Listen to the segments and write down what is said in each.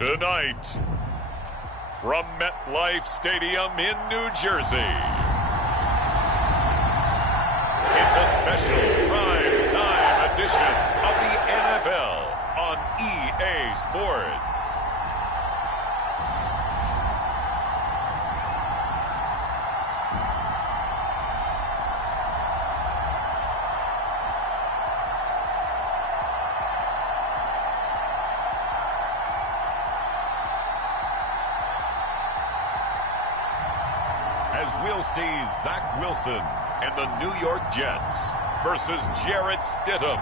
Tonight, from MetLife Stadium in New Jersey, it's a special prime time edition of the NFL on EA Sports. As we'll see Zach Wilson and the New York Jets versus Jarrett Stidham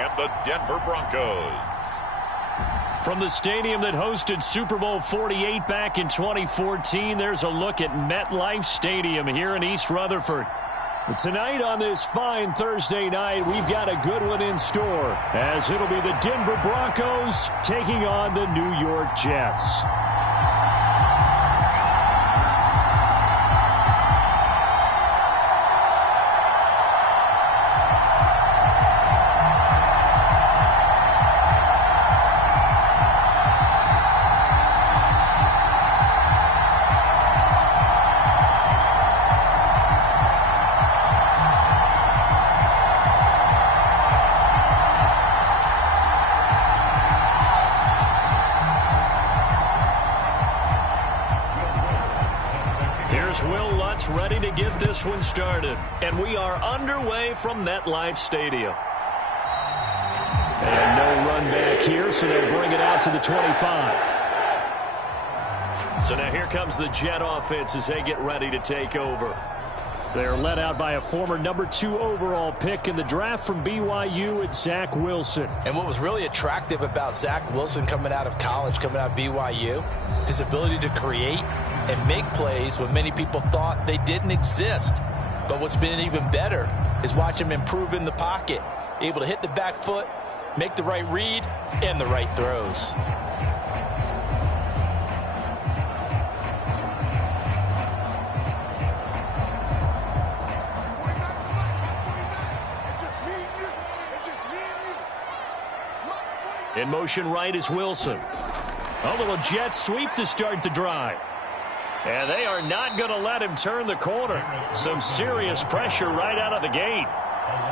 and the Denver Broncos. From the stadium that hosted Super Bowl 48 back in 2014, there's a look at MetLife Stadium here in East Rutherford. Tonight on this fine Thursday night, we've got a good one in store, as it'll be the Denver Broncos taking on the New York Jets. Ready to get this one started, and we are underway from MetLife Stadium. And no run back here, so they'll bring it out to the 25. So now here comes the Jet offense as they get ready to take over. They're led out by a former #2 overall pick in the draft from BYU at Zach Wilson. And what was really attractive about Zach Wilson coming out of college, coming out of BYU, his ability to create and make plays when many people thought they didn't exist. But what's been even better is watch him improve in the pocket, able to hit the back foot, make the right read, and the right throws. In motion right is Wilson. A little jet sweep to start the drive. And they are not going to let him turn the corner. Some serious pressure right out of the gate.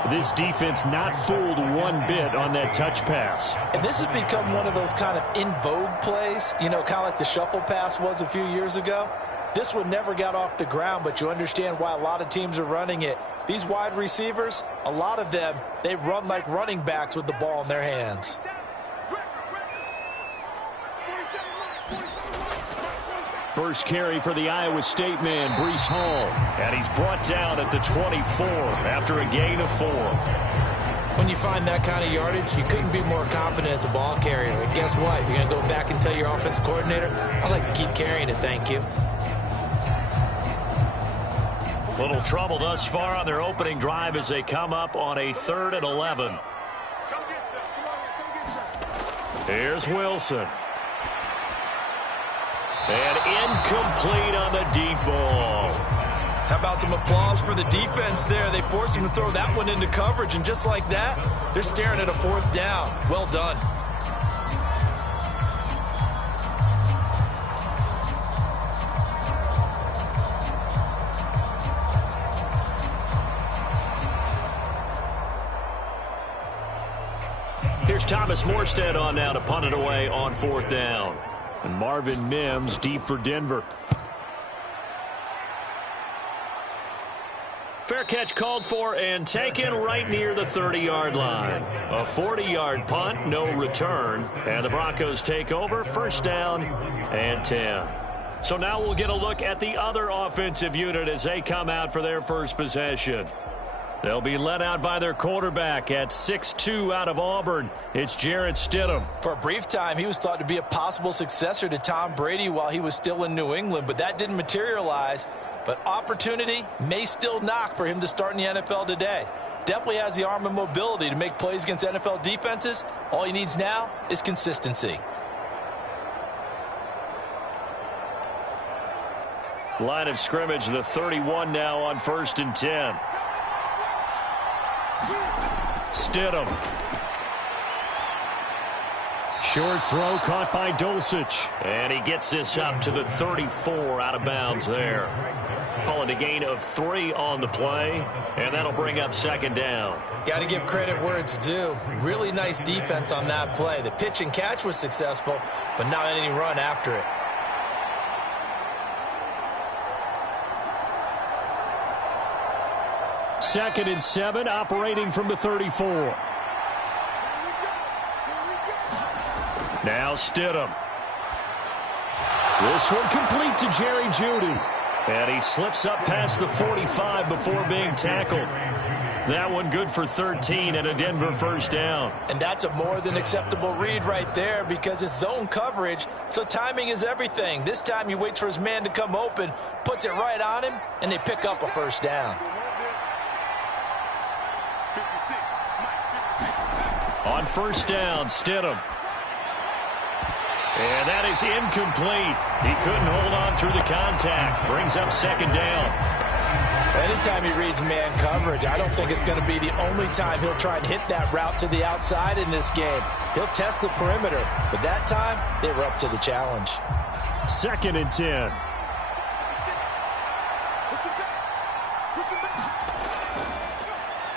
This defense not fooled one bit on that touch pass. And this has become one of those kind of in vogue plays, you know, kind of like the shuffle pass was a few years ago. This one never got off the ground, but you understand why a lot of teams are running it. These wide receivers, a lot of them, they run like running backs with the ball in their hands. First carry for the Iowa State man, Breece Hall. And he's brought down at the 24 after a gain of 4. When you find that kind of yardage, you couldn't be more confident as a ball carrier. And guess what? You're going to go back and tell your offensive coordinator, I'd like to keep carrying it, thank you. Little trouble thus far on their opening drive as they come up on a 3rd and 11. Here's Wilson. And incomplete on the deep ball. How about some applause for the defense there? They forced him to throw that one into coverage, and just like that, they're staring at a 4th down. Well done. Here's Thomas Morstead on now to punt it away on 4th down. And Marvin Mims deep for Denver. Fair catch called for and taken right near the 30-yard line. A 40-yard punt, no return. And the Broncos take over, 1st down and 10. So now we'll get a look at the other offensive unit as they come out for their first possession. They'll be led out by their quarterback at 6'2" out of Auburn. It's Jarrett Stidham. For a brief time, he was thought to be a possible successor to Tom Brady while he was still in New England, but that didn't materialize. But opportunity may still knock for him to start in the NFL today. Definitely has the arm and mobility to make plays against NFL defenses. All he needs now is consistency. Line of scrimmage, the 31 now on 1st and 10. Stidham. Short throw caught by Dulcich. And he gets this up to the 34 out of bounds there. Calling a gain of 3 on the play, and that'll bring up second down. Got to give credit where it's due. Really nice defense on that play. The pitch and catch was successful, but not any run after it. Second and 7, operating from the 34. Now Stidham. This one complete to Jerry Jeudy. And he slips up past the 45 before being tackled. That one good for 13 and a Denver first down. And that's a more than acceptable read right there because it's zone coverage, so timing is everything. This time he waits for his man to come open, puts it right on him, and they pick up a first down. On first down, Stidham. And that is incomplete. He couldn't hold on through the contact. Brings up second down. Anytime he reads man coverage, I don't think it's going to be the only time he'll try and hit that route to the outside in this game. He'll test the perimeter, but that time they were up to the challenge. Second and 10.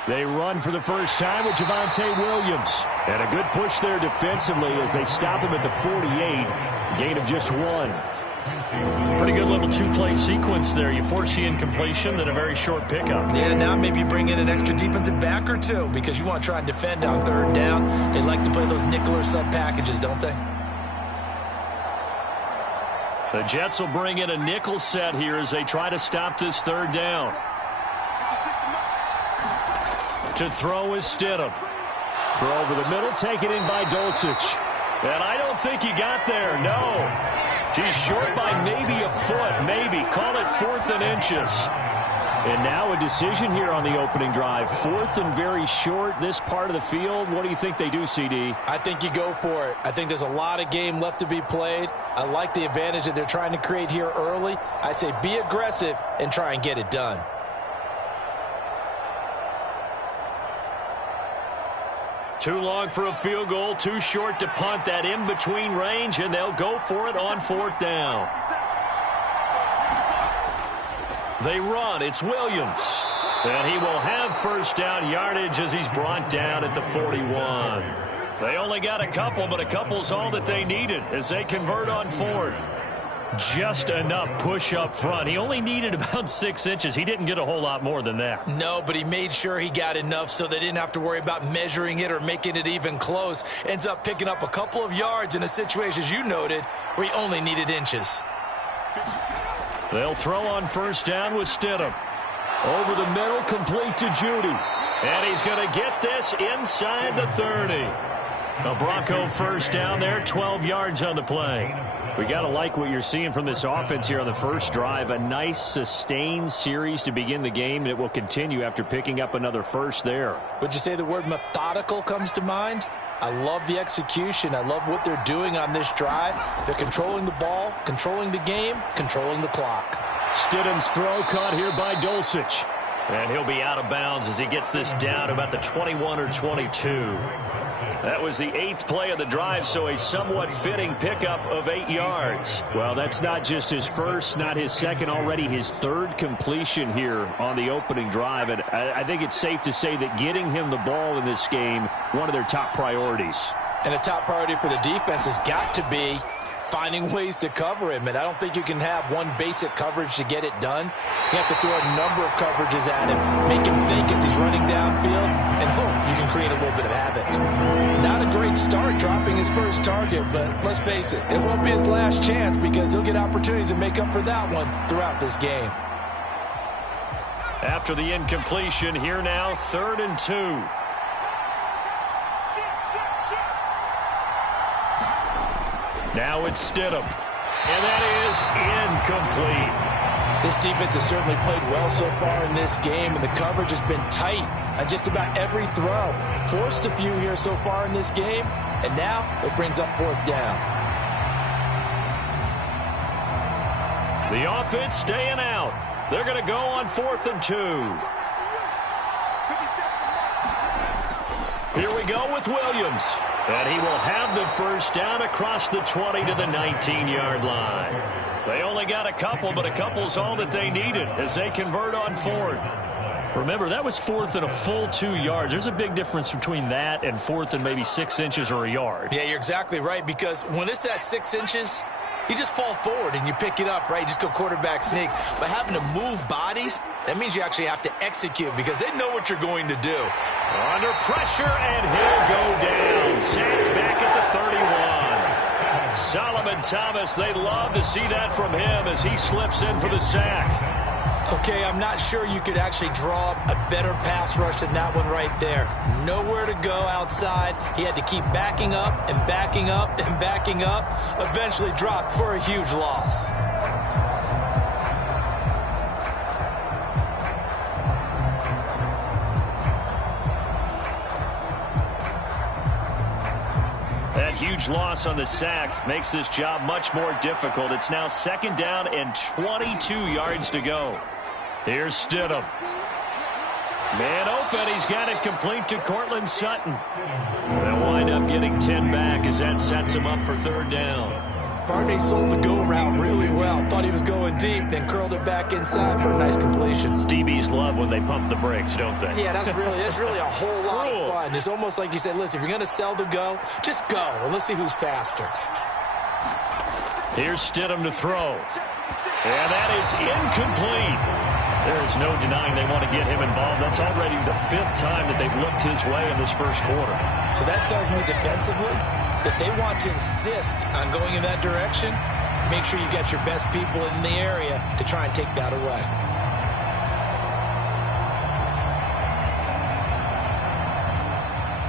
They run for the first time with Javonte Williams. And a good push there defensively as they stop him at the 48. Gain of just 1. Pretty good little two-play sequence there. You force the incompletion, then a very short pickup. Yeah, now maybe bring in an extra defensive back or two because you want to try and defend on third down. They like to play those nickel or sub packages, don't they? The Jets will bring in a nickel set here as they try to stop this third down. To throw is Stidham. Throw over the middle, taken in by Dulcich. And I don't think he got there, no. He's short by maybe a foot, maybe. Call it 4th and inches. And now a decision here on the opening drive. 4th and very short, this part of the field. What do you think they do, CD? I think you go for it. I think there's a lot of game left to be played. I like the advantage that they're trying to create here early. I say be aggressive and try and get it done. Too long for a field goal, too short to punt. That in-between range, and they'll go for it on 4th down. They run. It's Williams. And he will have first down yardage as he's brought down at the 41. They only got a couple, but a couple's all that they needed as they convert on 4th. Just enough push up front. He only needed about 6 inches. He didn't get a whole lot more than that. No, but he made sure he got enough so they didn't have to worry about measuring it or making it even close. Ends up picking up a couple of yards in a situation, as you noted, where he only needed inches. They'll throw on first down with Stidham. Over the middle, complete to Jeudy. And he's going to get this inside the 30. A Bronco first down there, 12 yards on the play. We got to like what you're seeing from this offense here on the first drive. A nice, sustained series to begin the game, and it will continue after picking up another first there. Would you say the word methodical comes to mind? I love the execution. I love what they're doing on this drive. They're controlling the ball, controlling the game, controlling the clock. Stidham's throw caught here by Dulcich. And he'll be out of bounds as he gets this down about the 21 or 22. That was the 8th play of the drive, so a somewhat fitting pickup of 8 yards. Well, that's not just his first, not his second, already his 3rd completion here on the opening drive. And I think it's safe to say that getting him the ball in this game, one of their top priorities. And a top priority for the defense has got to be finding ways to cover him. And I don't think you can have one basic coverage to get it done. You have to throw a number of coverages at him, make him think as he's running downfield, and hope you can create a little bit of havoc. Not a great start dropping his first target, but let's face it, it won't be his last chance because he'll get opportunities to make up for that one throughout this game. After the incompletion, here now, 3rd and 2. Now it's Stidham. And that is incomplete. This defense has certainly played well so far in this game, and the coverage has been tight on just about every throw. Forced a few here so far in this game, and now it brings up 4th down. The offense staying out. They're going to go on 4th and 2. Here we go with Williams. And he will have the first down across the 20 to the 19-yard line. They only got a couple, but a couple's all that they needed as they convert on fourth. Remember, that was fourth and a full 2 yards. There's a big difference between that and fourth and maybe 6 inches or a yard. Yeah, you're exactly right, because when it's that 6 inches, you just fall forward and you pick it up, right? You just go quarterback sneak. But having to move bodies, that means you actually have to execute because they know what you're going to do. Under pressure, and he'll go down. Sacked back at the 31. Solomon Thomas, they'd love to see that from him as he slips in for the sack. Okay, I'm not sure you could actually draw up a better pass rush than that one right there. Nowhere to go outside. He had to keep backing up and backing up and backing up. Eventually dropped for a huge loss. That huge loss on the sack makes this job much more difficult. It's now 2nd down and 22 yards to go. Here's Stidham. Man open. He's got it complete to Cortland Sutton. They'll wind up getting 10 back as that sets him up for 3rd down. Barney sold the go route really well. Thought he was going deep, then curled it back inside for a nice completion. DBs love when they pump the brakes, don't they? Yeah, that's really a whole lot of fun. It's almost like you said, listen, if you're going to sell the go, just go. And let's see who's faster. Here's Stidham to throw. And that is incomplete. There is no denying they want to get him involved. That's already the 5th time that they've looked his way in this first quarter. So that tells me defensively that they want to insist on going in that direction. Make sure you get your best people in the area to try and take that away.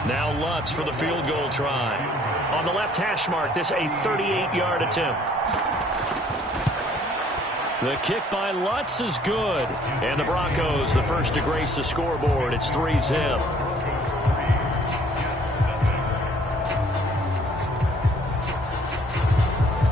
Now Lutz for the field goal try. On the left hash mark, this a 38-yard attempt. The kick by Lutz is good. And the Broncos, the first to grace the scoreboard. It's 3-zip.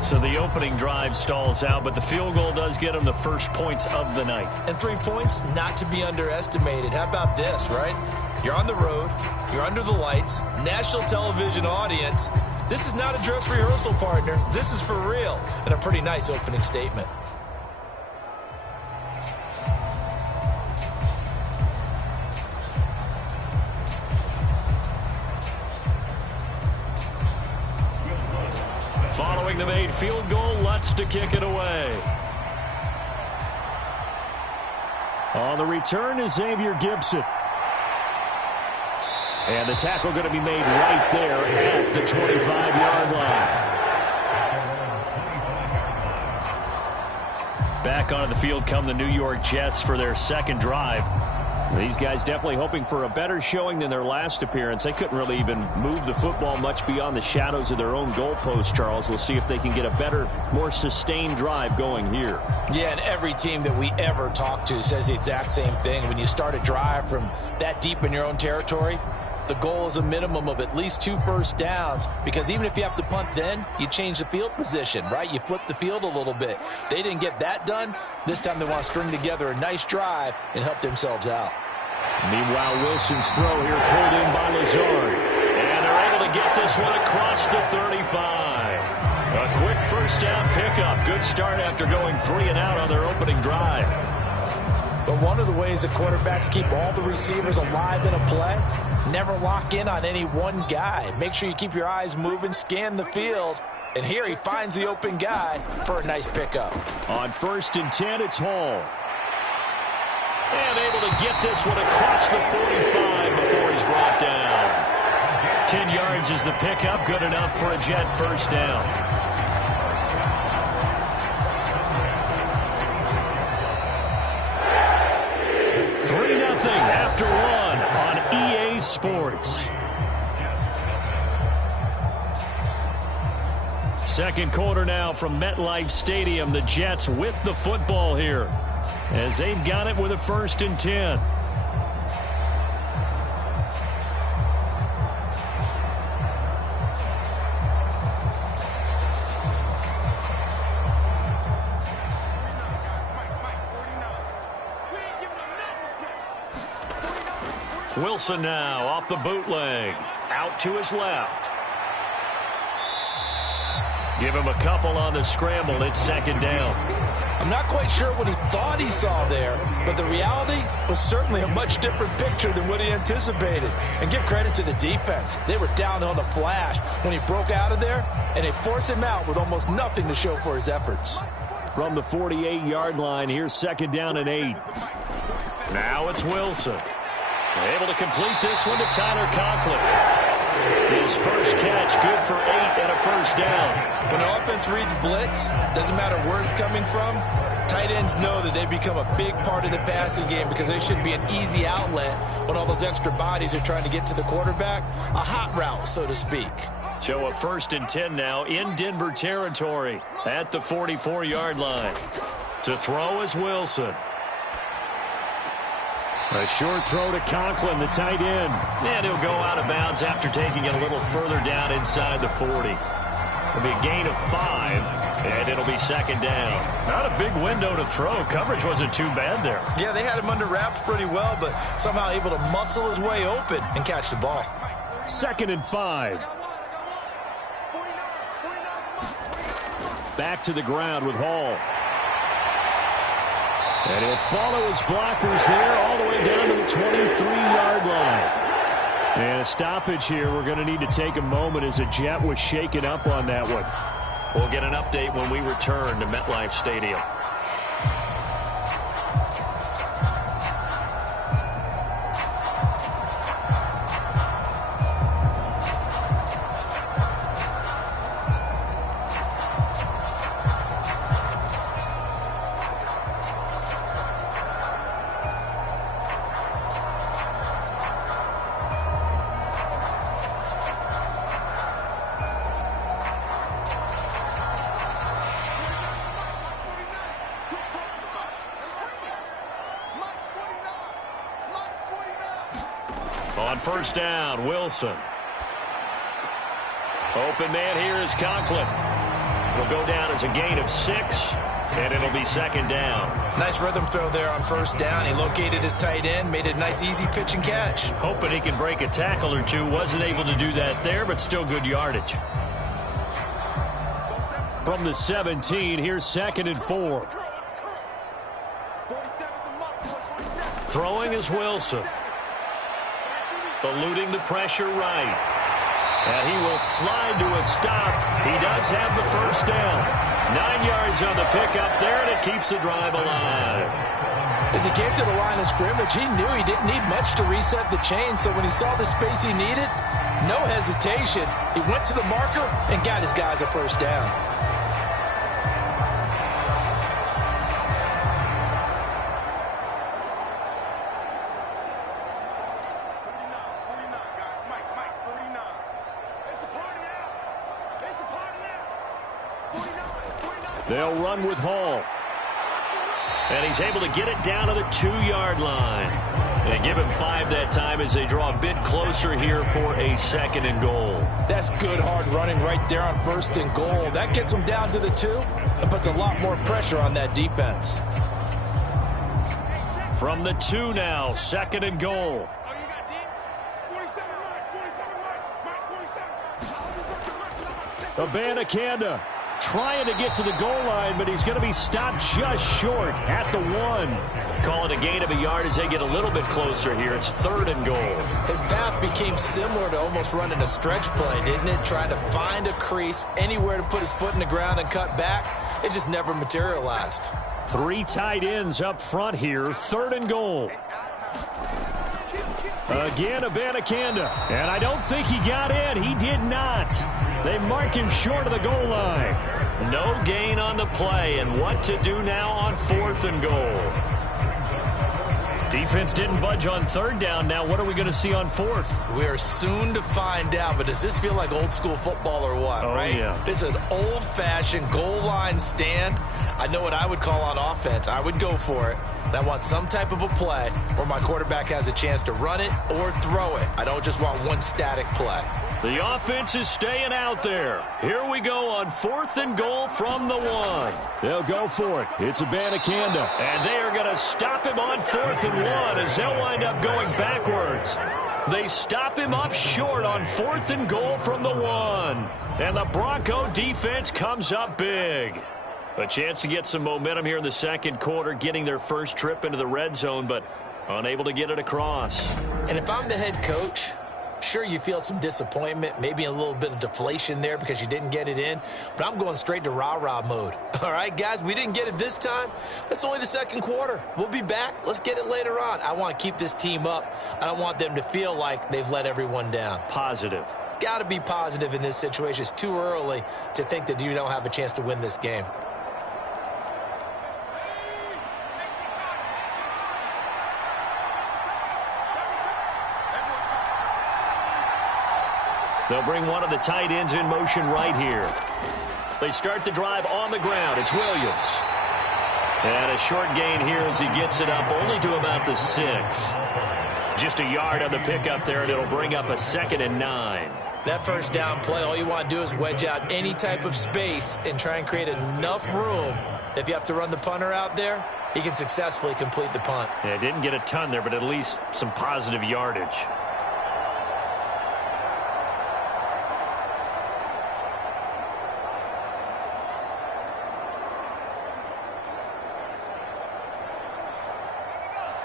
So the opening drive stalls out, but the field goal does get them the first points of the night. And 3 points, not to be underestimated. How about this, right? You're on the road. You're under the lights. National television audience. This is not a dress rehearsal, partner. This is for real. And a pretty nice opening statement. Following the made field goal, Lutz to kick it away. On the return is Xavier Gibson. And the tackle going to be made right there at the 25-yard line. Back onto the field come the New York Jets for their 2nd drive. These guys definitely hoping for a better showing than their last appearance. They couldn't really even move the football much beyond the shadows of their own goalpost, Charles. We'll see if they can get a better, more sustained drive going here. Yeah, and every team that we ever talk to says the exact same thing. When you start a drive from that deep in your own territory, the goal is a minimum of at least 2 first downs, because even if you have to punt then, you change the field position, right? You flip the field a little bit. They didn't get that done. This time they want to string together a nice drive and help themselves out. Meanwhile, Wilson's throw here pulled in by Lazard. And they're able to get this one across the 35. A quick first down pickup. Good start after going 3 and out on their opening drive. But one of the ways that quarterbacks keep all the receivers alive in a play, never lock in on any one guy. Make sure you keep your eyes moving, scan the field. And here he finds the open guy for a nice pickup. On 1st and 10, it's Hall. And able to get this one across the 45 before he's brought down. 10 yards is the pickup. Good enough for a Jet first down. After 1 on EA Sports. 2nd quarter now from MetLife Stadium. The Jets with the football here as they've got it with a 1st and 10. Wilson now off the bootleg. Out to his left. Give him a couple on the scramble. It's second down. I'm not quite sure what he thought he saw there, but the reality was certainly a much different picture than what he anticipated. And give credit to the defense. They were down on the flash when he broke out of there, and they forced him out with almost nothing to show for his efforts. From the 48-yard line, here's second down and 8. Now it's Wilson. Able to complete this one to Tyler Conklin. His first catch, good for 8 and a first down. When the offense reads blitz, doesn't matter where it's coming from, tight ends know that they become a big part of the passing game because they should be an easy outlet when all those extra bodies are trying to get to the quarterback. A hot route, so to speak. So a 1st and 10 now in Denver territory at the 44-yard line. To throw is Wilson. A short throw to Conklin, the tight end. And he'll go out of bounds after taking it a little further down inside the 40. It'll be a gain of 5, and it'll be second down. Not a big window to throw. Coverage wasn't too bad there. Yeah, they had him under wraps pretty well, but somehow able to muscle his way open and catch the ball. 2nd and 5. Back to the ground with Hall. And he'll follow his blockers there all the way down to the 23-yard line. And a stoppage here. We're going to need to take a moment as a Jet was shaken up on that one. We'll get an update when we return to MetLife Stadium. On first down, Wilson. Open man here is Conklin. It'll go down as a gain of 6, and it'll be second down. Nice rhythm throw there on first down. He located his tight end, made a nice easy pitch and catch. Hoping he can break a tackle or two. Wasn't able to do that there, but still good yardage. From the 17, here's 2nd and 4. Throwing is Wilson. Eluding the pressure right. And he will slide to a stop. He does have the first down. 9 yards on the pickup there, and it keeps the drive alive. As he came to the line of scrimmage, he knew he didn't need much to reset the chain, so when he saw the space he needed, no hesitation. He went to the marker and got his guys a first down. They'll run with Hall. And he's able to get it down to the 2-yard line. They give him 5 that time as they draw a bit closer here for a 2nd and goal. That's good hard running right there on 1st and goal. That gets him down to the 2 and puts a lot more pressure on that defense. From the 2 now, 2nd and goal. Abanikanda trying to get to the goal line, but he's going to be stopped just short at the 1. Call it a gain of a yard as they get a little bit closer here. It's 3rd and goal. His path became similar to almost running a stretch play, didn't it? Trying to find a crease, anywhere to put his foot in the ground and cut back. It just never materialized. 3 tight ends up front here. 3rd and goal. Again, Abanikanda. And I don't think he got in. He did not. They mark him short of the goal line. No gain on the play. And what to do now on 4th and goal? Defense didn't budge on 3rd down. Now what are we going to see on 4th? We are soon to find out. But does this feel like old school football or what, right? Yeah. This is an old-fashioned goal line stand. I know what I would call on offense. I would go for it. And I want some type of a play where my quarterback has a chance to run it or throw it. I don't just want one static play. The offense is staying out there. Here we go on 4th and goal from the 1. They'll go for it. It's Abanikanda. And they are going to stop him on 4th and 1 as they'll wind up going backwards. They stop him up short on 4th and goal from the 1. And the Bronco defense comes up big. A chance to get some momentum here in the second quarter, getting their first trip into the red zone, but unable to get it across. And if I'm the head coach, sure, you feel some disappointment, maybe a little bit of deflation there because you didn't get it in, but I'm going straight to rah-rah mode. All right, guys, we didn't get it this time. That's only the second quarter. We'll be back. Let's get it later on. I want to keep this team up. I don't want them to feel like they've let everyone down. Positive. Got to be positive in this situation. It's too early to think that you don't have a chance to win this game. They'll bring one of the tight ends in motion right here. They start the drive on the ground. It's Williams. And a short gain here as he gets it up only to about the 6. Just a yard on the pickup there, and it'll bring up a 2nd and 9. That first down play, all you want to do is wedge out any type of space and try and create enough room. If you have to run the punter out there, he can successfully complete the punt. Yeah, didn't get a ton there, but at least some positive yardage.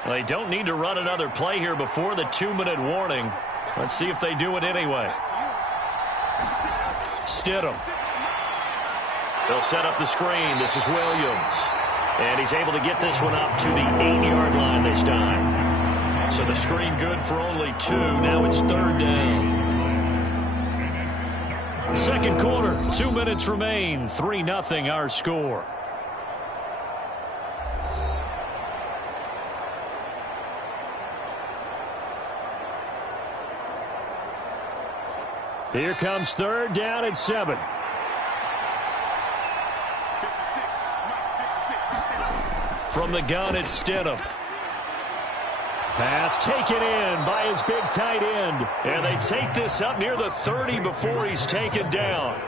They don't need to run another play here before the 2-minute warning. Let's see if they do it anyway. Stidham. They'll set up the screen. This is Williams. And he's able to get this one up to the 8-yard line this time. So the screen good for only 2. Now it's 3rd down. Second quarter, 2 minutes remain. 3-0 our score. Here comes 3rd down and 7. From the gun, it's Stidham. Pass taken in by his big tight end. And they take this up near the 30 before he's taken down.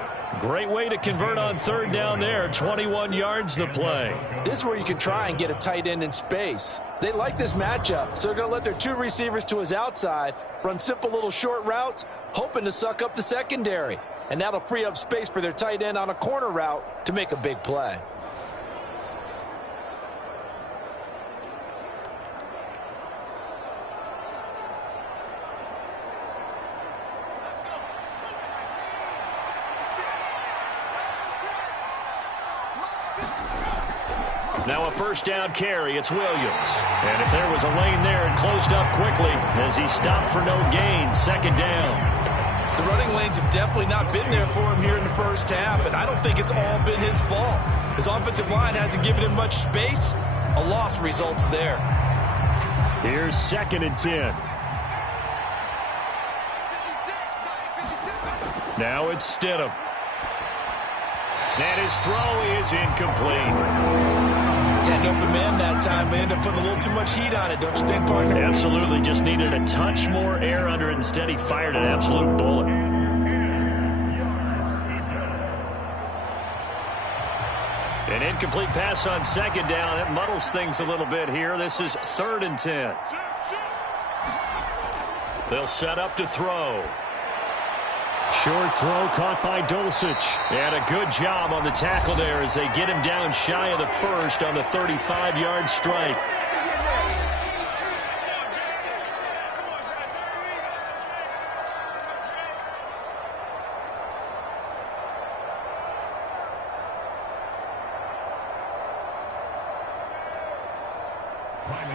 Great way to convert on 3rd down there. 21 yards the play. This is where you can try and get a tight end in space. They like this matchup, so they're going to let their 2 receivers to his outside, run simple little short routes, hoping to suck up the secondary. And that'll free up space for their tight end on a corner route to make a big play. Now a first down carry. It's Williams. And if there was a lane there, it closed up quickly as he stopped for no gain. 2nd down. The running lanes have definitely not been there for him here in the first half, and I don't think it's all been his fault. His offensive line hasn't given him much space. A loss results there. Here's 2nd and 10. Now it's Stidham. And his throw is incomplete. Had an open man that time, but ended up putting a little too much heat on it, don't you think, partner? Absolutely. Just needed a touch more air under it. Instead, he fired an absolute bullet. An incomplete pass on 2nd down. That muddles things a little bit here. This is 3rd and 10. They'll set up to throw. Short throw caught by Dulcich. And a good job on the tackle there as they get him down shy of the 1st on the 35-yard strike.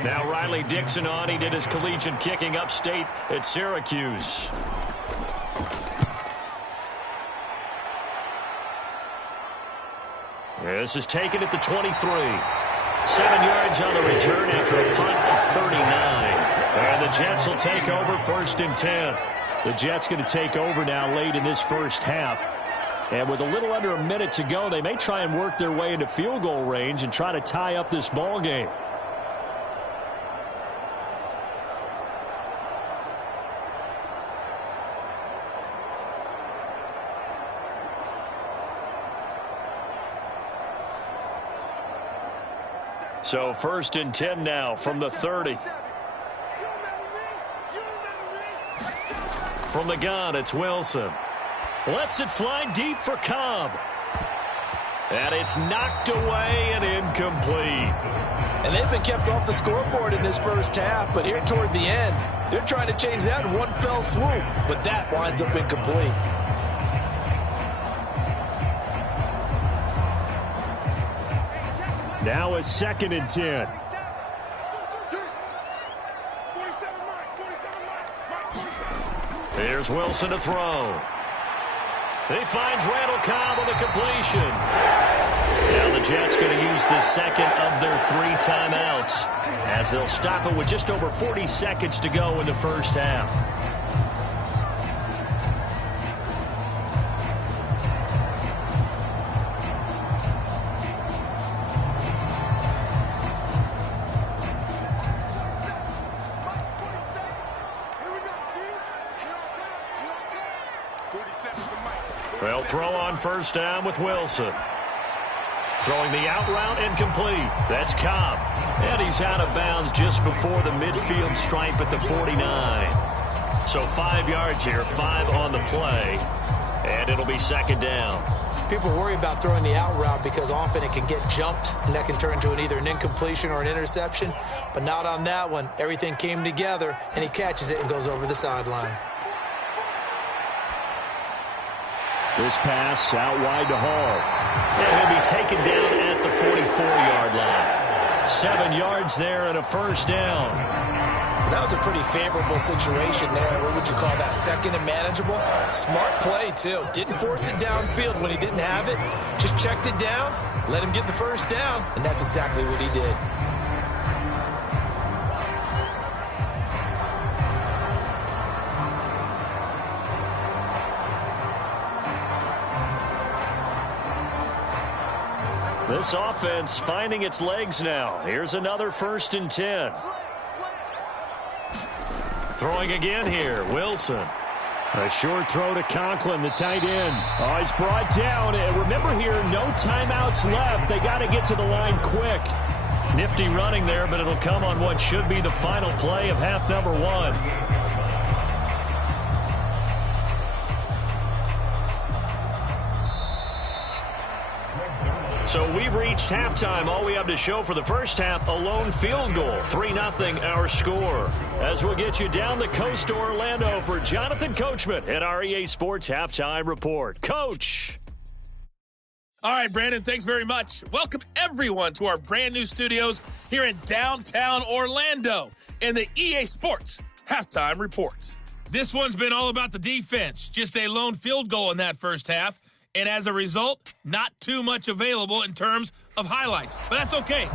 Now Riley Dixon on. He did his collegiate kicking upstate at Syracuse. This is taken at the 23. 7 yards on the return after a punt of 39. And the Jets will take over 1st and 10. The Jets going to take over now late in this first half. And with a little under a minute to go, they may try and work their way into field goal range and try to tie up this ball game. So 1st and 10 now from the 30. From the gun, it's Wilson. Lets it fly deep for Cobb. And it's knocked away and incomplete. And they've been kept off the scoreboard in this first half, but here toward the end, they're trying to change that in one fell swoop, but that winds up incomplete. Now a 2nd and 10. Here's Wilson to throw. He finds Randall Cobb on the completion. Now the Jets going to use the second of their 3 timeouts as they'll stop it with just over 40 seconds to go in the first half. They'll throw on first down with Wilson. Throwing the out route incomplete. That's Cobb. And he's out of bounds just before the midfield stripe at the 49. So 5 yards here, 5 on the play. And it'll be 2nd down. People worry about throwing the out route because often it can get jumped, and that can turn into either an incompletion or an interception. But not on that one. Everything came together, and he catches it and goes over the sideline. This pass out wide to Hall. And he'll be taken down at the 44-yard line. 7 yards there and a first down. That was a pretty favorable situation there. What would you call that? 2nd and manageable? Smart play, too. Didn't force it downfield when he didn't have it. Just checked it down, let him get the first down, and that's exactly what he did. This offense finding its legs now. Here's another 1st and 10. Throwing again here, Wilson. A short throw to Conklin, the tight end. Oh, he's brought down. Remember here, no timeouts left. They got to get to the line quick. Nifty running there, but it'll come on what should be the final play of half number 1. So we've reached halftime. All we have to show for the first half, a lone field goal. 3-0 our score. As we'll get you down the coast to Orlando for Jonathan Coachman at our EA Sports Halftime Report. Coach. All right, Brandon, thanks very much. Welcome, everyone, to our brand new studios here in downtown Orlando in the EA Sports Halftime Report. This one's been all about the defense. Just a lone field goal in that first half. And as a result, not too much available in terms of highlights. But that's okay.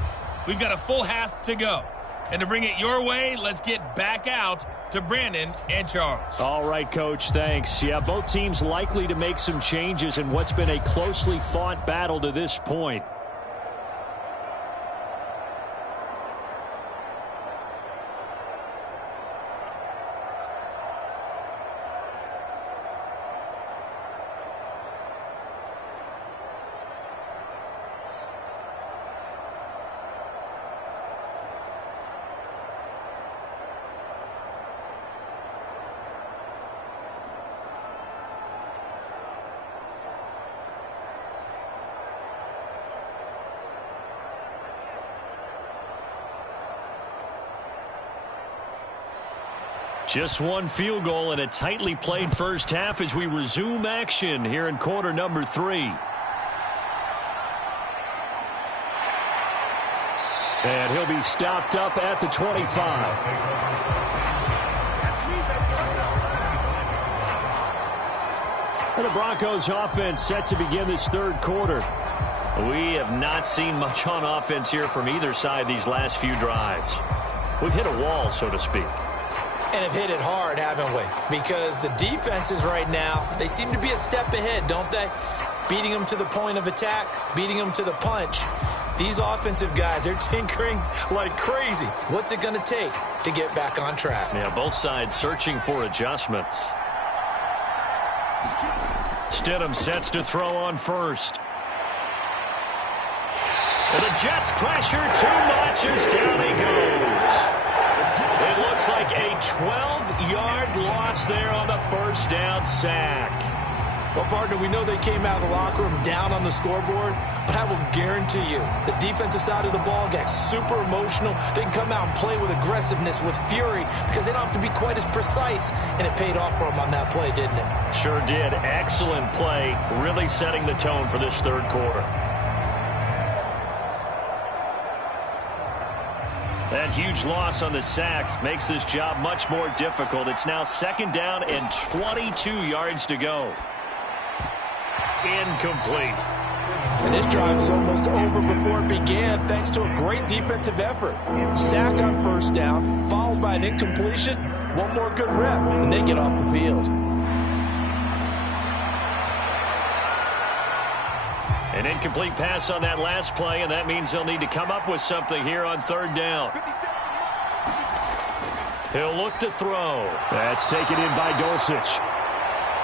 We've got a full half to go. And to bring it your way, let's get back out to Brandon and Charles. All right, Coach, thanks. Yeah, both teams likely to make some changes in what's been a closely fought battle to this point. Just one field goal in a tightly played first half as we resume action here in quarter number 3. And he'll be stopped up at the 25. And the Broncos offense set to begin this third quarter. We have not seen much on offense here from either side these last few drives. We've hit a wall, so to speak. And have hit it hard, haven't we? Because the defenses right now, they seem to be a step ahead, don't they? Beating them to the point of attack, beating them to the punch. These offensive guys, they're tinkering like crazy. What's it going to take to get back on track? Yeah, both sides searching for adjustments. Stidham sets to throw on first. And the Jets pressure too much as down he goes. It looks like a 12-yard loss there on the first first down sack. Well, partner, we know they came out of the locker room down on the scoreboard, but I will guarantee you the defensive side of the ball gets super emotional. They can come out and play with aggressiveness, with fury, because they don't have to be quite as precise, and it paid off for them on that play, didn't it? Sure did. Excellent play, really setting the tone for this third quarter. That huge loss on the sack makes this job much more difficult. It's now second down and 22 yards to go. Incomplete. And this drive is almost over before it began thanks to a great defensive effort. Sack on first down, followed by an incompletion. One more good rep, and they get off the field. An incomplete pass on that last play, and that means they'll need to come up with something here on third down. He'll look to throw. That's taken in by Dulcich.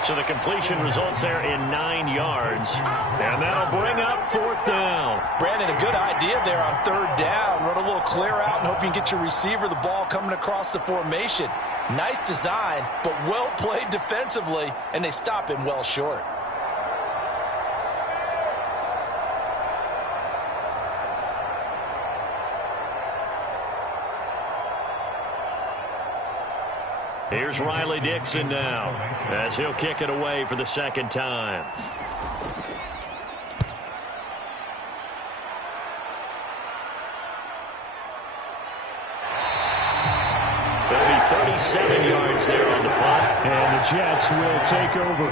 So the completion results there in 9 yards. And that'll bring up fourth down. Brandon, a good idea there on third down. Run a little clear out and hope you can get your receiver the ball coming across the formation. Nice design, but well played defensively, and they stop him well short. Here's Riley Dixon now as he'll kick it away for the second time. There'll be 37 yards there on the punt. And the Jets will take over.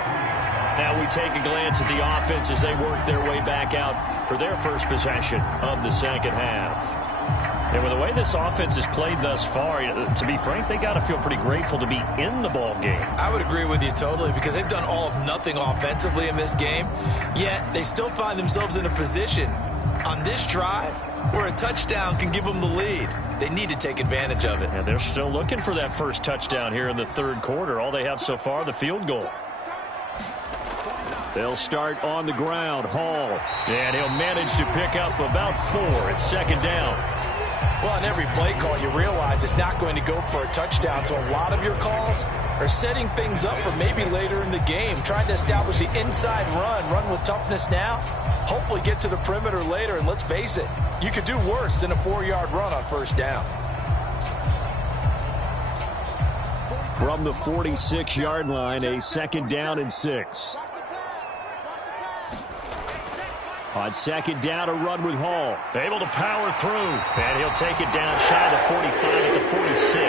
Now we take a glance at the offense as they work their way back out for their first possession of the second half. And with the way this offense has played thus far, to be frank, they got to feel pretty grateful to be in the ball game. I would agree with you totally because they've done all of nothing offensively in this game, yet they still find themselves in a position on this drive where a touchdown can give them the lead. They need to take advantage of it. And they're still looking for that first touchdown here in the third quarter. All they have so far, the field goal. They'll start on the ground. Hall. And he'll manage to pick up about 4 at second down. Well, on every play call, you realize it's not going to go for a touchdown. So a lot of your calls are setting things up for maybe later in the game, trying to establish the inside run with toughness now, hopefully get to the perimeter later. And let's face it, you could do worse than a 4-yard run on first down. From the 46-yard line, a second down and 6. On second down, a run with Hall. Able to power through. And he'll take it down shy of the 45 at the 46.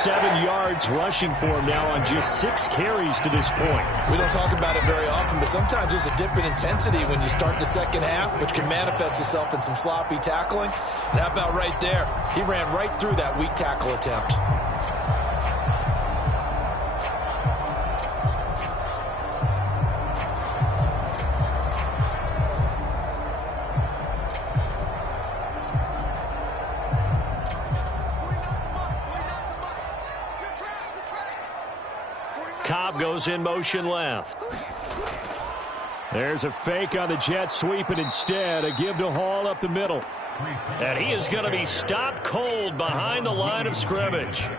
47 yards rushing for him now on just 6 carries to this point. We don't talk about it very often, but sometimes there's a dip in intensity when you start the second half, which can manifest itself in some sloppy tackling. And how about right there? He ran right through that weak tackle attempt. Cobb goes in motion left. There's a fake on the Jets sweep, and instead a give to Hall up the middle. And he is going to be stopped cold behind the line of scrimmage.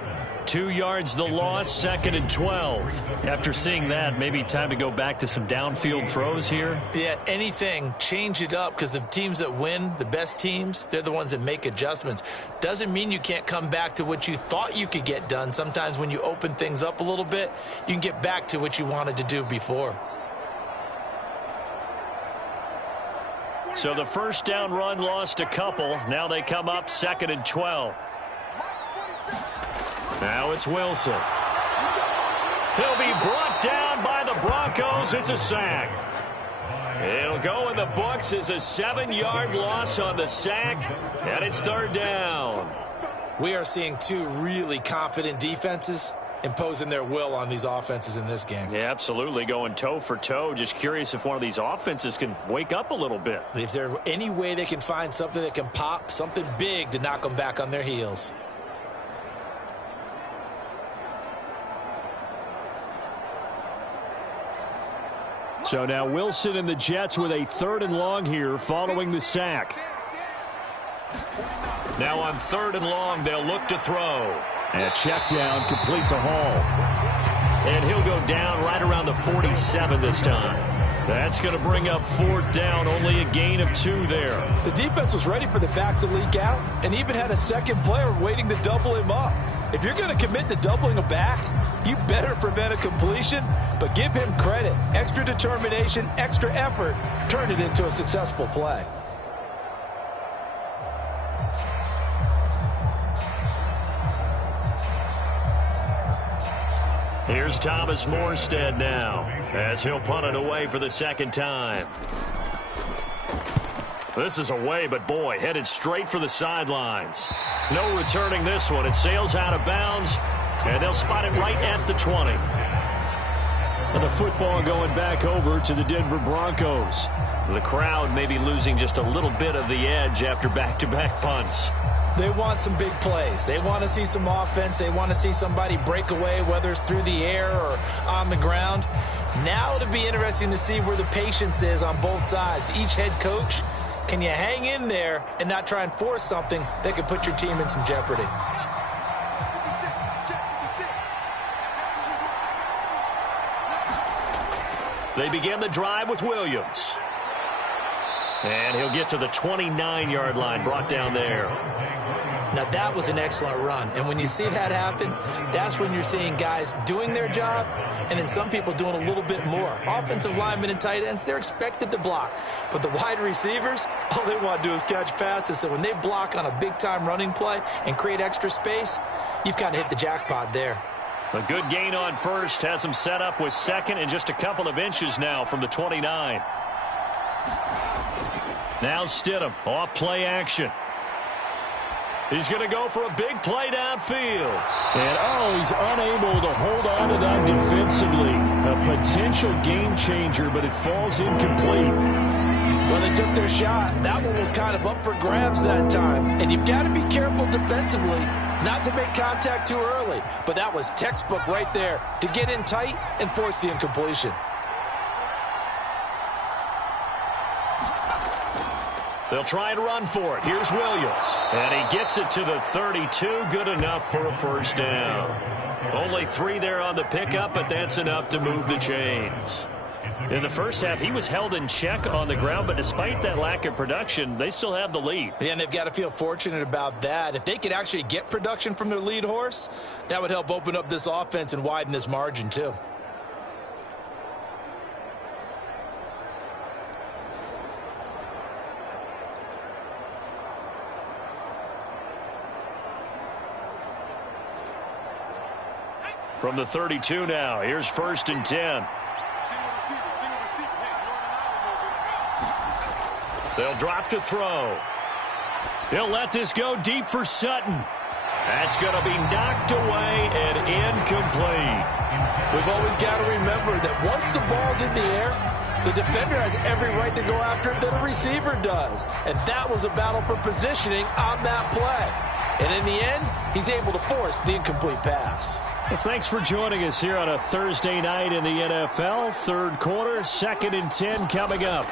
2 yards the loss, second and 12. After seeing that, maybe time to go back to some downfield throws here. Yeah, anything, change it up, because the teams that win, the best teams, they're the ones that make adjustments. Doesn't mean you can't come back to what you thought you could get done. Sometimes when you open things up a little bit, you can get back to what you wanted to do before. So the first down run lost a couple. Now they come up second and 12. Now it's Wilson. He'll be brought down by the Broncos. It's a sack. It'll go in the books as a 7-yard loss on the sack, and it's third down. We are seeing two really confident defenses imposing their will on these offenses in this game. Yeah, absolutely, going toe for toe. Just curious if one of these offenses can wake up a little bit. Is there any way they can find something that can pop, something big to knock them back on their heels? So now Wilson and the Jets with a 3rd and long here following the sack. Now on 3rd and long, they'll look to throw. And a check down complete to Hall. and he'll go down right around the 47 this time. That's going to bring up 4th down, only a gain of 2 there. The defense was ready for the back to leak out and even had a second player waiting to double him up. If you're going to commit to doubling a back, you better prevent a completion, but give him credit. Extra determination, extra effort, turn it into a successful play. Here's Thomas Morstead now, as he'll punt it away for the second time. This is away, but boy, headed straight for the sidelines. No returning this one. It sails out of bounds, and they'll spot it right at the 20. And the football going back over to the Denver Broncos. The crowd may be losing just a little bit of the edge after back-to-back punts. They want some big plays. They want to see some offense. They want to see somebody break away, whether it's through the air or on the ground. Now it'll be interesting to see where the patience is on both sides. Each head coach, can you hang in there and not try and force something that could put your team in some jeopardy? They begin the drive with Williams. And he'll get to the 29-yard line, brought down there. Now, that was an excellent run. And when you see that happen, that's when you're seeing guys doing their job and then some people doing a little bit more. Offensive linemen and tight ends, they're expected to block. But the wide receivers, all they want to do is catch passes. So when they block on a big-time running play and create extra space, you've kind of hit the jackpot there. A good gain on first has him set up with second and just a couple of inches now from the 29. Now Stidham off play action. He's going to go for a big play downfield. And, he's unable to hold on to that defensively. A potential game changer, but it falls incomplete. Well, they took their shot. That one was kind of up for grabs that time. And you've got to be careful defensively not to make contact too early. But that was textbook right there to get in tight and force the incompletion. They'll try and run for it. Here's Williams. And he gets it to the 32. Good enough for a first down. Only 3 there on the pickup, but that's enough to move the chains. In the first half, he was held in check on the ground, but despite that lack of production, they still have the lead. Yeah, and they've got to feel fortunate about that. If they could actually get production from their lead horse, that would help open up this offense and widen this margin too. From the 32 now, here's 1st and 10. They'll drop to throw. He'll let this go deep for Sutton. That's going to be knocked away and incomplete. We've always got to remember that once the ball's in the air, the defender has every right to go after it that a receiver does. And that was a battle for positioning on that play. And in the end, he's able to force the incomplete pass. Well, thanks for joining us here on a Thursday night in the NFL. Third quarter, 2nd and 10 coming up.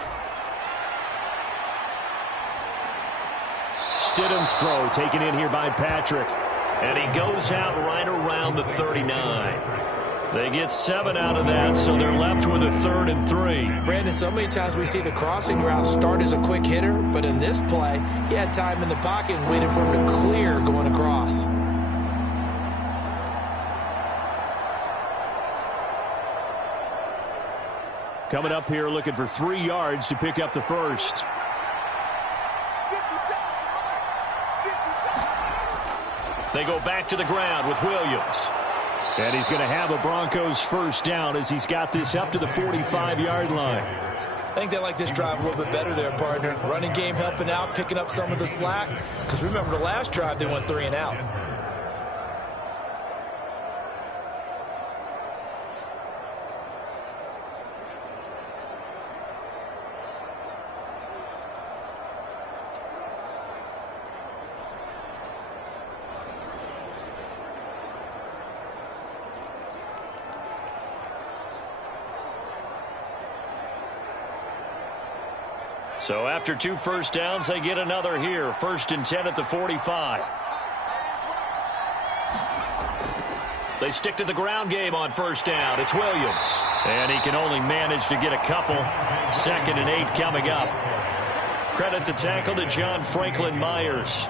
Stidham's throw taken in here by Patrick. And he goes out right around the 39. They get 7 out of that, so they're left with a 3rd and 3. Brandon, so many times we see the crossing route start as a quick hitter, but in this play, he had time in the pocket and waited for him to clear going across. Coming up here looking for 3 yards to pick up the first. They go back to the ground with Williams. And he's going to have a Broncos first down as he's got this up to the 45-yard line. I think they like this drive a little bit better there, partner. Running game helping out, picking up some of the slack. Because remember, the last drive, they went 3 and out. So after 2 first downs, they get another here. 1st and 10 at the 45. They stick to the ground game on first down. It's Williams. And he can only manage to get a couple. 2nd and 8 coming up. Credit the tackle to John Franklin Myers.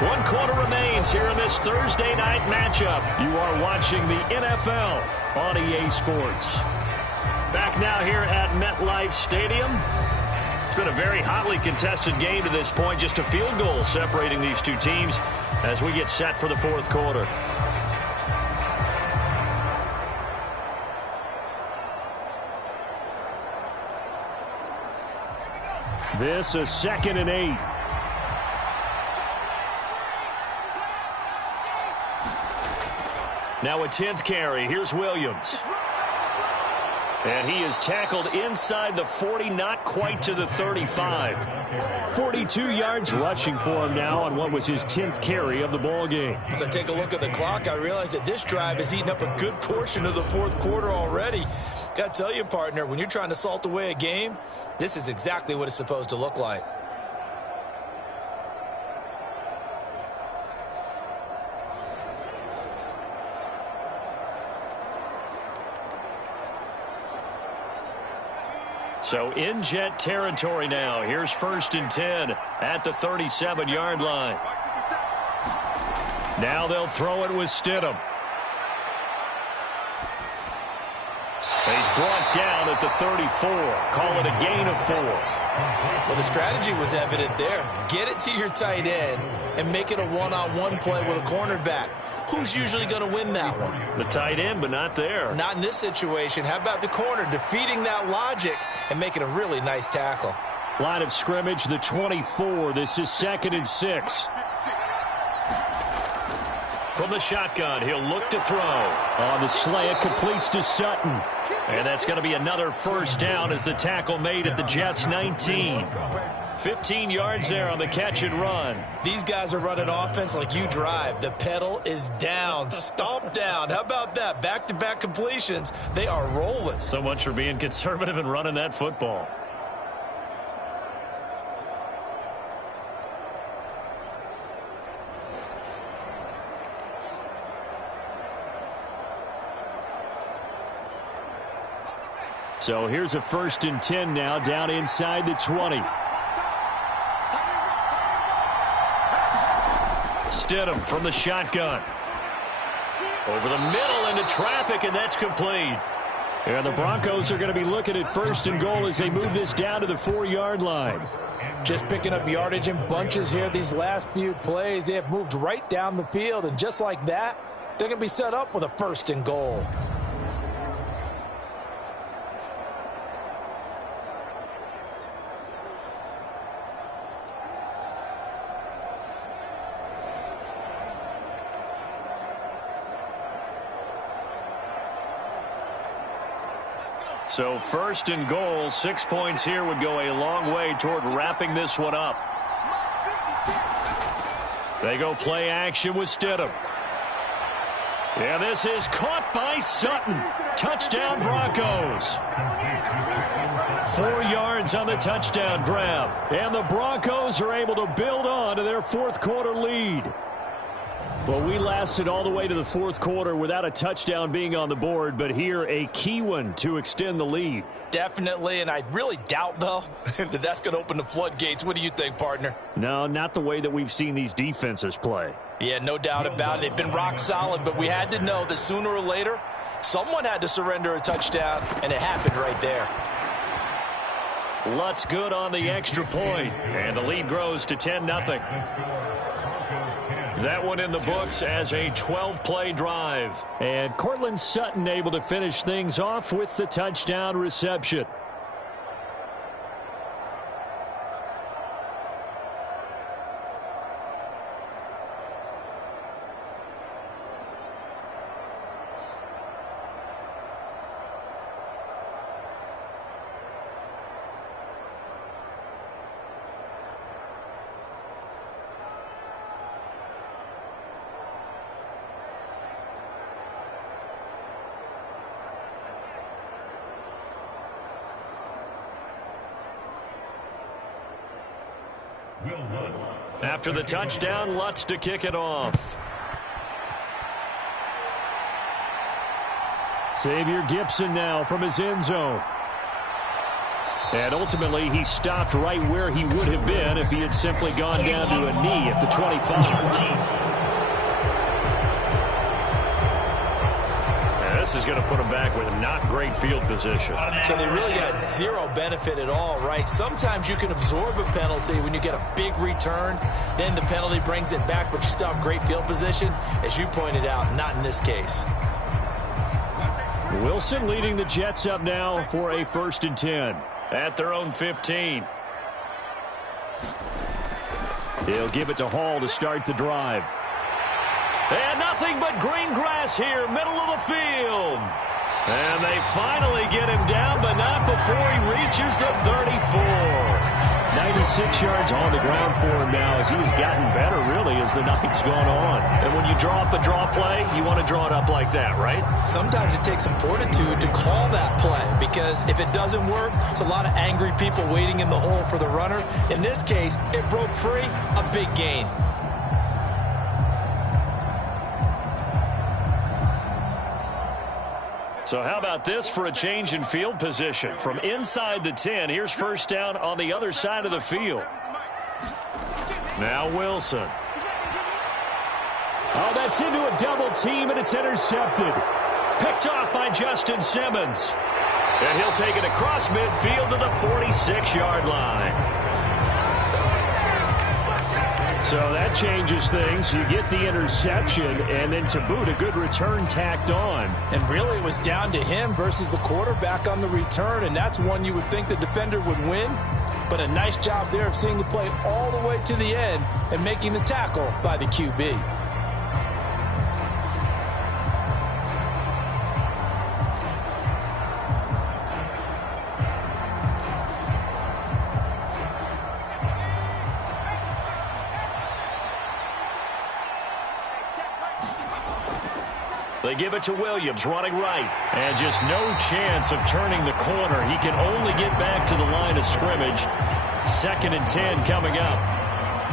One quarter remains here in this Thursday night matchup. You are watching the NFL on EA Sports. Back now here at MetLife Stadium. It's been a very hotly contested game to this point. Just a field goal separating these two teams as we get set for the fourth quarter. This is 2nd and 8. Now a 10th carry. Here's Williams. And he is tackled inside the 40, not quite to the 35. 42 yards rushing for him now on what was his 10th carry of the ball game. As I take a look at the clock, I realize that this drive has eaten up a good portion of the fourth quarter already. Got to tell you, partner, when you're trying to salt away a game, this is exactly what it's supposed to look like. So in Jet territory now. Here's 1st and 10 at the 37-yard line. Now they'll throw it with Stidham. He's brought down at the 34. Call it a gain of 4. Well, the strategy was evident there. Get it to your tight end and make it a one-on-one play with a cornerback. Who's usually going to win that one? The tight end, but not there. Not in this situation. How about the corner defeating that logic and making a really nice tackle? Line of scrimmage, the 24. This is 2nd and 6. From the shotgun, he'll look to throw. On the slant, completes to Sutton. And that's going to be another first down as the tackle made at the Jets' 19. 15 yards there on the catch and run. These guys are running offense like you drive. The pedal is down, stomp down. How about that? Back-to-back completions. They are rolling. So much for being conservative and running that football. So here's a 1st and 10 now down inside the 20. Stidham from the shotgun. Over the middle into traffic, and that's complete. And the Broncos are going to be looking at 1st and goal as they move this down to the 4-yard line. Just picking up yardage in bunches here these last few plays. They have moved right down the field, and just like that, they're going to be set up with a 1st and goal. So 1st and goal, 6 points here would go a long way toward wrapping this one up. They go play action with Stidham. Yeah, this is caught by Sutton. Touchdown Broncos. 4 yards on the touchdown grab. And the Broncos are able to build on to their fourth quarter lead. Well, we lasted all the way to the fourth quarter without a touchdown being on the board, but here a key one to extend the lead. Definitely, and I really doubt, though, that that's going to open the floodgates. What do you think, partner? No, not the way that we've seen these defenses play. Yeah, no doubt about it. They've been rock solid, but we had to know that sooner or later, someone had to surrender a touchdown, and it happened right there. Lutz good on the extra point, and the lead grows to 10-0. That one in the books as a 12-play drive. And Cortland Sutton able to finish things off with the touchdown reception. After the touchdown, Lutz to kick it off. Xavier Gipson now from his end zone. And ultimately, he stopped right where he would have been if he had simply gone down to a knee at the 25. This is going to put them back with not great field position. So they really got zero benefit at all, right? Sometimes you can absorb a penalty when you get a big return. Then the penalty brings it back, but you still have great field position. As you pointed out, not in this case. Wilson leading the Jets up now for a 1st and 10. At their own 15. He'll give it to Hall to start the drive. And nothing but green grass here, middle of the field. And they finally get him down, but not before he reaches the 34. 96 yards on the ground for him now as he has gotten better, really, as the night's gone on. And when you draw up a draw play, you want to draw it up like that, right? Sometimes it takes some fortitude to call that play, because if it doesn't work, it's a lot of angry people waiting in the hole for the runner. In this case, it broke free, a big gain. So how about this for a change in field position? From inside the 10, here's 1st down on the other side of the field. Now Wilson. Oh, that's into a double team, and it's intercepted. Picked off by Justin Simmons. And he'll take it across midfield to the 46-yard line. So that changes things. You get the interception, and then to boot, a good return tacked on. And really, it was down to him versus the quarterback on the return, and that's one you would think the defender would win. But a nice job there of seeing the play all the way to the end and making the tackle by the QB. They give it to Williams, running right. And just no chance of turning the corner. He can only get back to the line of scrimmage. 2nd and 10 coming up.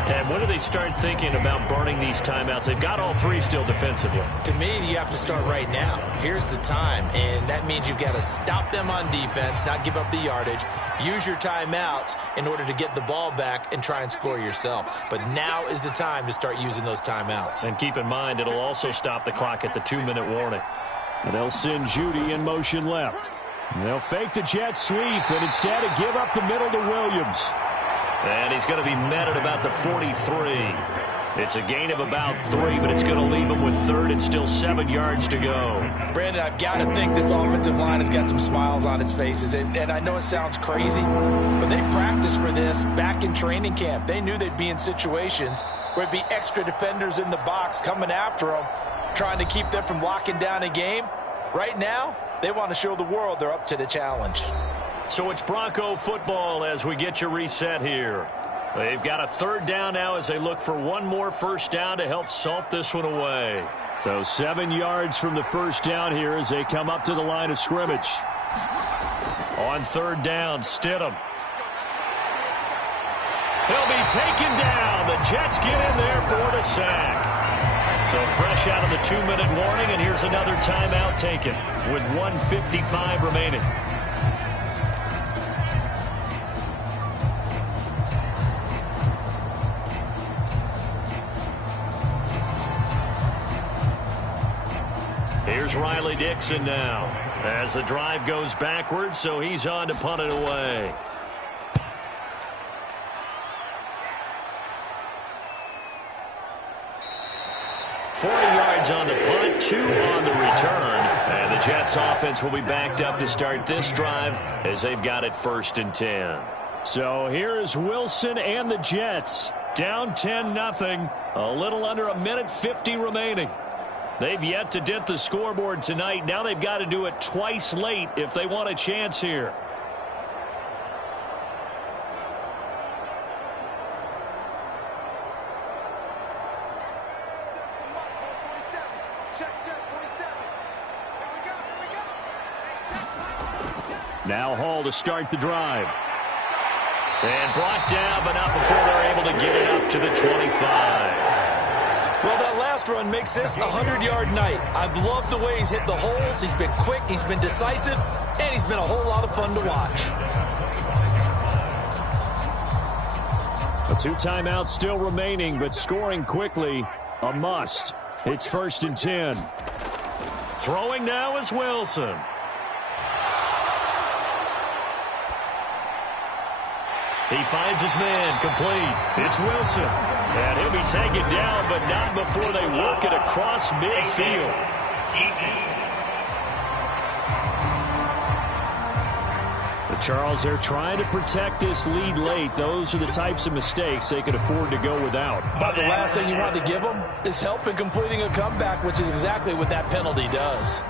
And when do they start thinking about burning these timeouts? They've got all 3 still defensively. To me, you have to start right now. Here's the time, and that means you've got to stop them on defense, not give up the yardage, use your timeouts in order to get the ball back and try and score yourself. But now is the time to start using those timeouts. And keep in mind, it'll also stop the clock at the 2-minute warning. And they'll send Judy in motion left. And they'll fake the jet sweep, and instead of give up the middle to Williams. And he's going to be met at about the 43. It's a gain of about 3, but it's going to leave him with 3rd and still 7 yards to go. Brandon, I've got to think this offensive line has got some smiles on its faces. And I know it sounds crazy, but they practiced for this back in training camp. They knew they'd be in situations where it'd be extra defenders in the box coming after them, trying to keep them from locking down a game. Right now, they want to show the world they're up to the challenge. So it's Bronco football as we get you reset here. They've got a 3rd down now as they look for one more 1st down to help salt this one away. So 7 yards from the 1st down here as they come up to the line of scrimmage. On 3rd down, Stidham. He'll be taken down. The Jets get in there for the sack. So fresh out of the 2-minute warning, and here's another timeout taken with 1:55 remaining. Here's Riley Dixon now as the drive goes backwards, so he's on to punt it away. On the punt, 2 on the return. And the Jets offense will be backed up to start this drive as they've got it 1st and 10. So here's Wilson and the Jets. Down 10-0. A little under 1:50 remaining. They've yet to dent the scoreboard tonight. Now they've got to do it twice late if they want a chance here. Now Hall to start the drive. And brought down, but not before they're able to get it up to the 25. Well, that last run makes this a 100-yard night. I've loved the way he's hit the holes. He's been quick, he's been decisive, and he's been a whole lot of fun to watch. A 2 timeouts still remaining, but scoring quickly, a must. It's 1st and 10. Throwing now is Wilson. He finds his man, complete. It's Wilson. And he'll be taken down, but not before they work it across midfield. The Charles, they're trying to protect this lead late. Those are the types of mistakes they could afford to go without. But the last thing you want to give them is help in completing a comeback, which is exactly what that penalty does.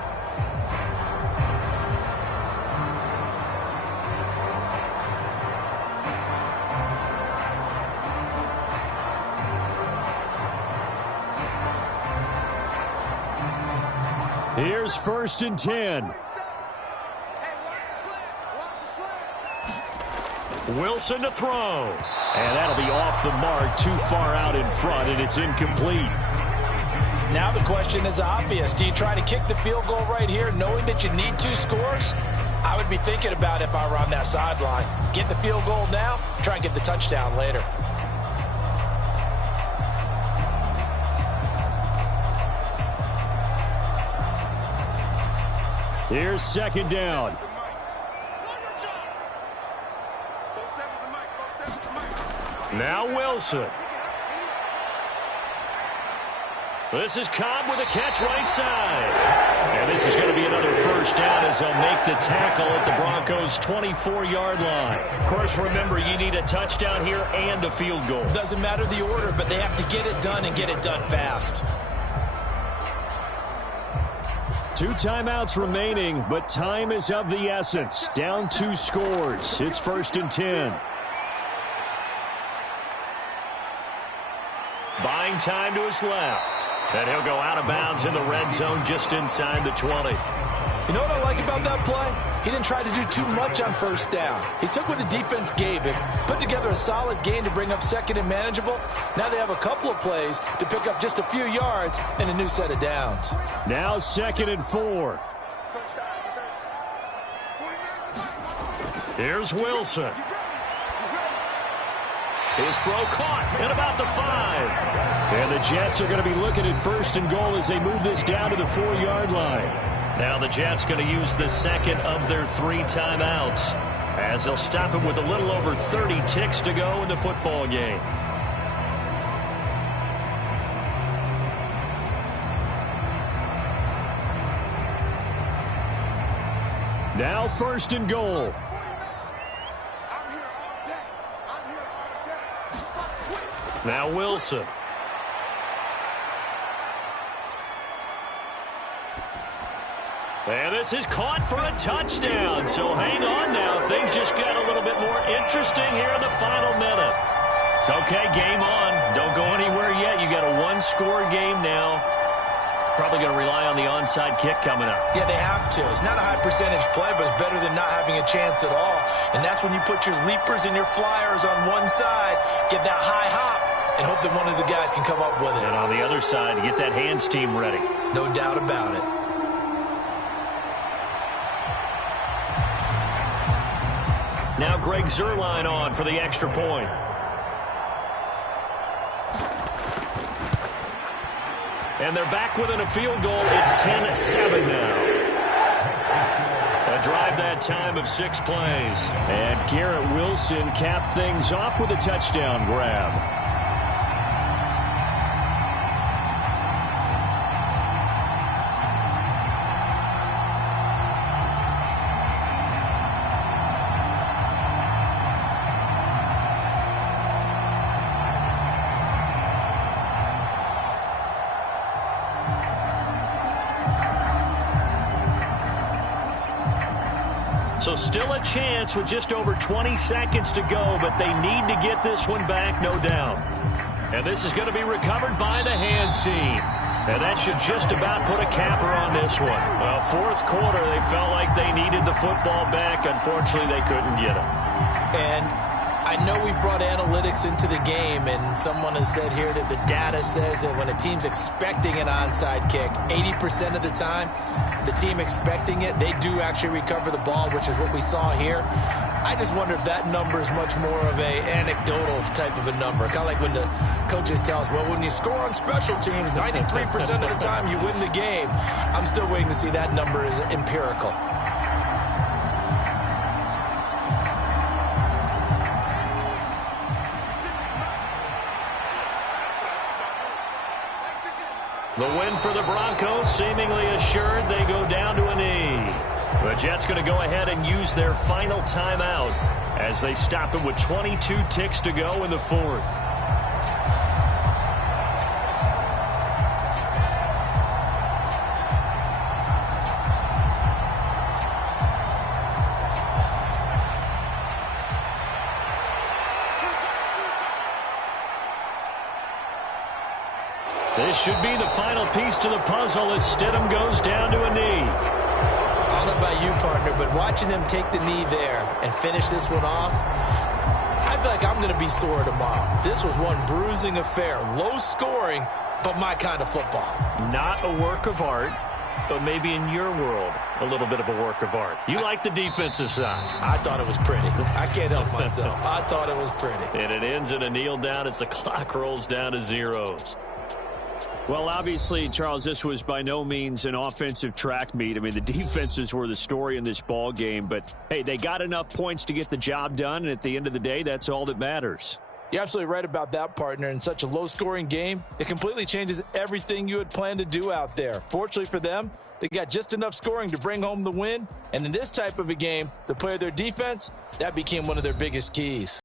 Here's 1st and 10. Wilson to throw. And that'll be off the mark, too far out in front, and it's incomplete. Now the question is obvious. Do you try to kick the field goal right here knowing that you need 2 scores? I would be thinking about it if I were on that sideline. Get the field goal now, try and get the touchdown later. Here's 2nd down. Now Wilson. This is Cobb with a catch right side. And this is going to be another 1st down as they'll make the tackle at the Broncos' 24-yard line. Of course, remember, you need a touchdown here and a field goal. Doesn't matter the order, but they have to get it done and get it done fast. 2 timeouts remaining, but time is of the essence. Down 2 scores. It's 1st and 10. Buying time to his left. And he'll go out of bounds in the red zone just inside the 20. You know what I like about that play? He didn't try to do too much on 1st down. He took what the defense gave him, put together a solid gain to bring up 2nd and manageable. Now they have a couple of plays to pick up just a few yards and a new set of downs. Now 2nd and 4. Here's Wilson. His throw caught at about the 5. And the Jets are going to be looking at 1st and goal as they move this down to the 4-yard line. Now the Jets going to use the 2nd of their 3 timeouts as they'll stop it with a little over 30 ticks to go in the football game. Now 1st and goal. Now Wilson. And this is caught for a touchdown. So hang on now. Things just got a little bit more interesting here in the final minute. Okay, game on. Don't go anywhere yet. You got a 1-score game now. Probably going to rely on the onside kick coming up. Yeah, they have to. It's not a high percentage play, but it's better than not having a chance at all. And that's when you put your leapers and your flyers on one side, get that high hop, and hope that one of the guys can come up with it. And on the other side, get that hands team ready. No doubt about it. Now Greg Zuerlein on for the extra point. And they're back within a field goal. It's 10-7 now. A drive that time of 6 plays. And Garrett Wilson capped things off with a touchdown grab. So still a chance with just over 20 seconds to go, but they need to get this one back, no doubt. And this is going to be recovered by the hands team. And that should just about put a capper on this one. Well, 4th quarter, they felt like they needed the football back. Unfortunately, they couldn't get it. And I know we brought analytics into the game, and someone has said here that the data says that when a team's expecting an onside kick, 80% of the time, the team expecting it, they do actually recover the ball, which is what we saw here. I just wonder if that number is much more of a anecdotal type of a number. Kind of like when the coaches tell us, well, when you score on special teams, 93% of the time you win the game. I'm still waiting to see that number is empirical. The win for the Broncos, seemingly assured. They go down to a knee. The Jets going to go ahead and use their final timeout as they stop it with 22 ticks to go in the fourth. This should be the final piece to the puzzle as Stidham goes down to a knee. I don't know about you, partner, but watching them take the knee there and finish this one off, I feel like I'm going to be sore tomorrow. This was one bruising affair. Low scoring, but my kind of football. Not a work of art, but maybe in your world, a little bit of a work of art. You like the defensive side. I thought it was pretty. I can't help myself. I thought it was pretty. And it ends in a kneel down as the clock rolls down to zeros. Well, obviously, Charles, this was by no means an offensive track meet. I mean, the defenses were the story in this ball game. But, hey, they got enough points to get the job done. And at the end of the day, that's all that matters. You're absolutely right about that, partner. In such a low-scoring game, it completely changes everything you had planned to do out there. Fortunately for them, they got just enough scoring to bring home the win. And in this type of a game, to play their defense, that became one of their biggest keys.